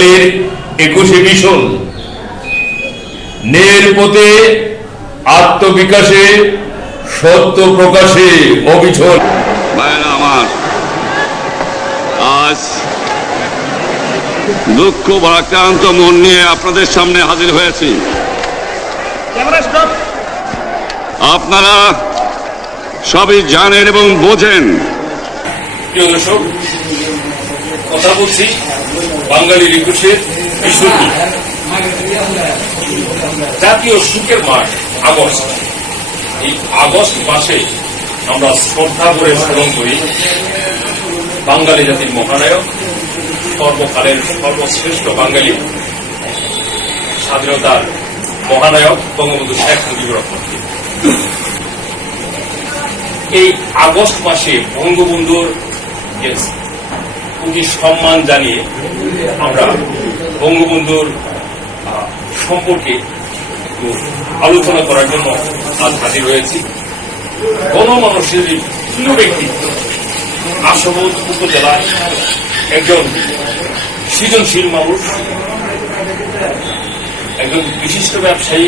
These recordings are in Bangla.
বাঙালির একুশে মিশন। নের পথে আত্মবিকাশে সত্য প্রকাশে অবিচল। আমার আজ দুঃখ ভারাক্রান্ত মন নিয়ে আপনাদের সামনে হাজির হয়েছি। আপনারা সবই জানেন এবং বোঝেন। কথা বলছি। বাঙালির মিশন নিয়ে। জাতীয় সুখের মাস আগস্ট এই আগস্ট মাসে আমরা শ্রদ্ধা করে স্মরণ করি বাঙালি জাতির মহানায়ক, সর্বকালের সর্বশ্রেষ্ঠ বাঙালি, স্বাধীনতার মহানায়ক বঙ্গবন্ধু শেখ মুজিবুর রহমানকে এই আগস্ট মাসে বঙ্গবন্ধুর প্রতি সম্মান জানিয়ে আমরা বঙ্গবন্ধুর সম্পর্কে আলোচনা করার জন্য আজ হাজির হয়েছি। গণমানুষের প্রিয় ব্যক্তিত্ব আশাবোধ উপজেলায় একজন সৃজনশীল মানুষ, একজন বিশিষ্ট ব্যবসায়ী,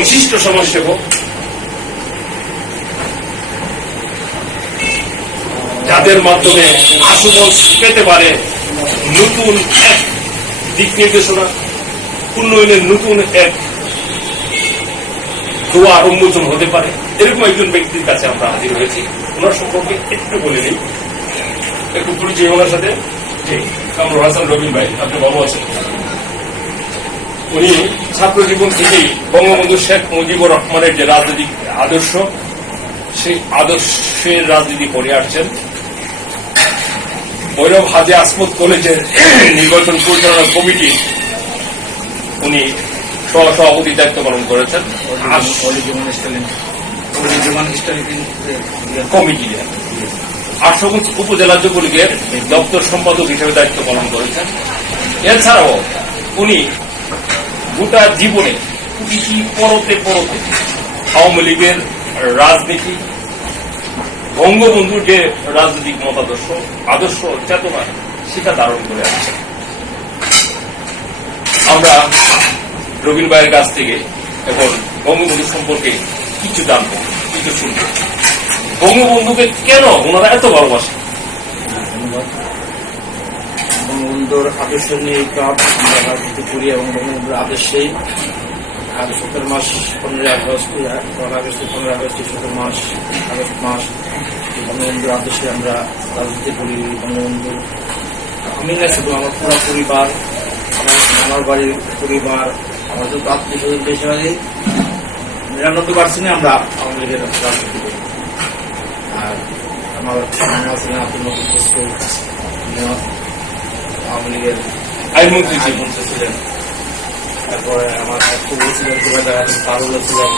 বিশিষ্ট সমাজসেবক। যাদের মাধ্যমে আশুগঞ্জ পেতে পারে নতুন এক দিক নির্দেশনা, উন্নয়নের নতুন এক দোয়ার উন্মোচন হতে পারে। এরকম একজন ব্যক্তির কাছে আমরা হাজির হয়েছি। ওনার সম্পর্কে একটু বলে নিই। একটু পরিচয় ওনার সাথে। কামরুল হাসান রবিন ভাই, আপনি ভালো আছেন? উনি ছাত্র জীবন থেকেই বঙ্গবন্ধু শেখ মুজিবুর রহমানের যে রাজনৈতিক আদর্শ, সেই আদর্শের রাজনীতি করে আসছেন। ভৈরব হাজে আসমত কলেজের নির্বাচন পরিচালনা কমিটি, উনি সভাপতি দায়িত্ব পালন করেছেন। কমিটি আটশোগঞ্জ উপজেলা যুবলীগের দপ্তর সম্পাদক হিসেবে দায়িত্ব পালন করেছেন। এছাড়াও উনি গোটা জীবনে পরতে পরতে আওয়ামী লীগের রাজনীতি বঙ্গবন্ধুর যে রাজনৈতিক মতাদর্শ, আদর্শ, চেতনা, সেটা ধারণ করে আসছে। আমরা রবীন ভাইয়ের কাছ থেকে এখন বঙ্গবন্ধু সম্পর্কে কিছু জানব, কিছু শুনব। বঙ্গবন্ধুকে কেন ওনারা এত ভালোবাসেন? বঙ্গবন্ধুর আদর্শ নিয়ে কাপ আমরা রাজনীতি করি এবং বঙ্গবন্ধুর আদর্শেই আর সতেরো মাস, পনেরোই আগস্ট পনেরো আগস্ট পনেরো আগস্ট সতেরো মাস, আগস্ট মাস, এই বঙ্গবন্ধুর আদর্শে আমরা রাজনীতি করি, বঙ্গবন্ধু আমি না শুধু আমার পুরো পরিবার, আমার আমার বাড়ির পরিবার, আমার যত আত্মীয় স্বজন বেশিরভাগই নিরানব্বই পার্সেন্টে আমরা আওয়ামী লীগের রাজনীতি করি। আর আমার মামা আব্দুল নতুন আওয়ামী লীগের আইনমন্ত্রী ছিলেন মন্ত্রী ছিলেন তারপরে আমার ছিলেন পারুল ছিলেন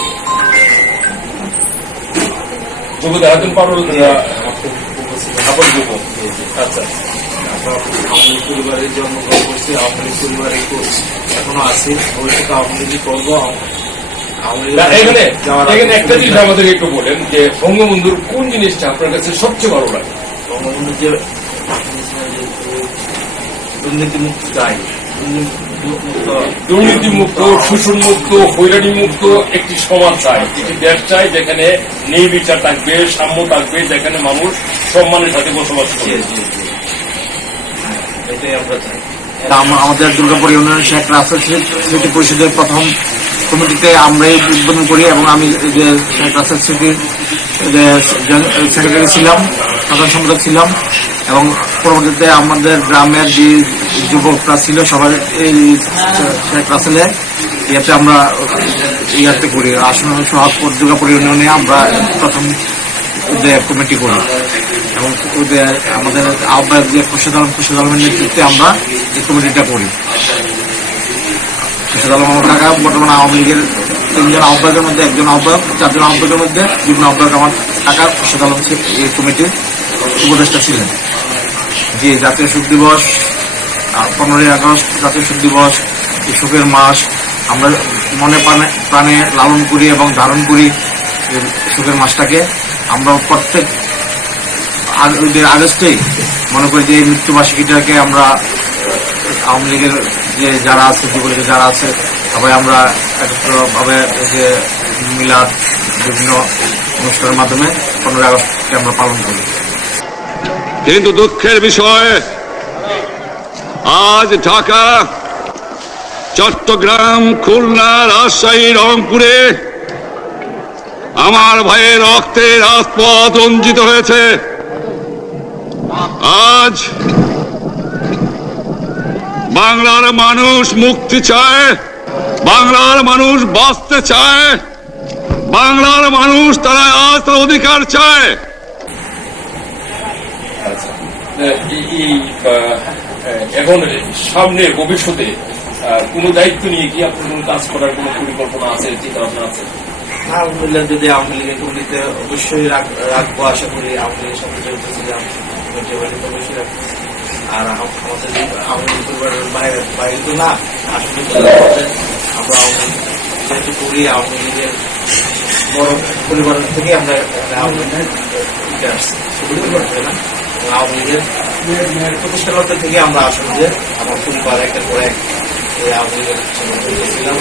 হাতুন পারুল আমার ফুবু ছিলেন আপন যুব আচ্ছা আওয়ামী পরিবারে জন্মগ্রহণ করছি আওয়ামী লীগ পরিবারে একটু এখনও আছি। ভবিষ্যতে আওয়ামী লীগই করব। আওয়ামী লীগ না, এখানে এখানে একটা জিনিস আমাদের একটু বলেন যে বঙ্গবন্ধুর কোন জিনিসটা আপনার কাছে সবচেয়ে ভালো লাগে? বঙ্গবন্ধুর যে দুর্নীতি মুক্ত চাই দুর্নীতিমুক্ত দুর্নীতি মুক্ত শোষণ মুক্ত হৈরানি মুক্ত একটি সমাজ চাই। একটি দেশ চাই যেখানে নির্বিচার থাকবে সাম্য থাকবে যেখানে মানুষ সম্মানের সাথে বসবাস জি। হ্যাঁ, এটাই আমরা চাই। আমাদের দুর্গাপুর ইউনিয়ন শেখ রাসেল স্মৃতি পরিষদের প্রথম কমিটিতে আমরাই উদ্বোধন করি এবং আমি যে শেখ রাসেল স্মৃতির সেক্রেটারি ছিলাম সাধারণ সম্পাদক ছিলাম এবং পরবর্তীতে আমাদের গ্রামের যে যুবকরা ছিল, সবাই এই, শেখ রাসেলের ইয়েতে আমরা ইয়াতে করি আসন সোহাগপুর দুর্গাপুর ইউনিয়নে আমরা প্রথম কমিটি করি। এবং আমাদের আহ্বায়ক যে খুরশেদ আলম, খুরশেদ আলমের নেতৃত্বে আমরা এই কমিটিটা করি। খুরশেদ আলম আমার কাকা, বর্তমানে আওয়ামী লীগের তিনজন আহ্বায়কের মধ্যে, একজন আহ্বায়ক, চারজন আহ্বায়কের মধ্যে যুগ্ম আহ্বায়ক আমার কাকা, খুরশেদ আলম এই কমিটির উপদেষ্টা ছিলেন। যে জাতীয় শোক দিবস পনেরোই আগস্ট, জাতীয় শোক দিবস এই শোকের মাস, আমরা মনে প্রাণে প্রাণে লালন করি এবং ধারণ করি শোকের মাসটাকে। আমরা প্রত্যেক আগস্টেই মনে করি যে এই মৃত্যুবার্ষিকীটাকে আমরা আওয়ামী লীগের যে যারা আছে যুবলীগের যারা আছে, সবাই আমরা একত্রভাবে যে মিলাদ বিভিন্ন অনুষ্ঠানের মাধ্যমে পনেরোই আগস্টকে আমরা পালন করি। কিন্তু দুঃখের বিষয়, আজ ঢাকা, চট্টগ্রাম, খুলনা, রাজশাহী, রংপুরে আমার ভাইয়ের রক্তে রাজপথ রঞ্জিত হয়েছে। আজ বাংলার মানুষ মুক্তি চায়, বাংলার মানুষ বাঁচতে চায়, বাংলার মানুষ তারা আজ অধিকার চায়। এই- এখন সামনে ভবিষ্যতে কোনো দায়িত্ব নিয়ে কি আপনার কোনো কাজ করার কোনো পরিকল্পনা আছে, চিন্তা ভাবনা আছে আলহামদুলিল্লাহ, যদি আওয়ামী লীগের কমিটিতে অবশ্যই রাখব, আশা করি আওয়ামী লীগের সাথে জড়িত ছিলাম অবশ্যই। আর আমাদের আওয়ামী লীগ পরিবারের বাইরে বাইরে তো না, আসলে আমরা আওয়ামী যেহেতু করি, আওয়ামী লীগের বড় পরিবার থেকে আমরা আওয়ামী লীগের আসছি না আওয়ামী লীগের। থেকে আমরা আসলে যে আমার পরিবার একটা করে এক আওয়ামী লীগের ছিলাম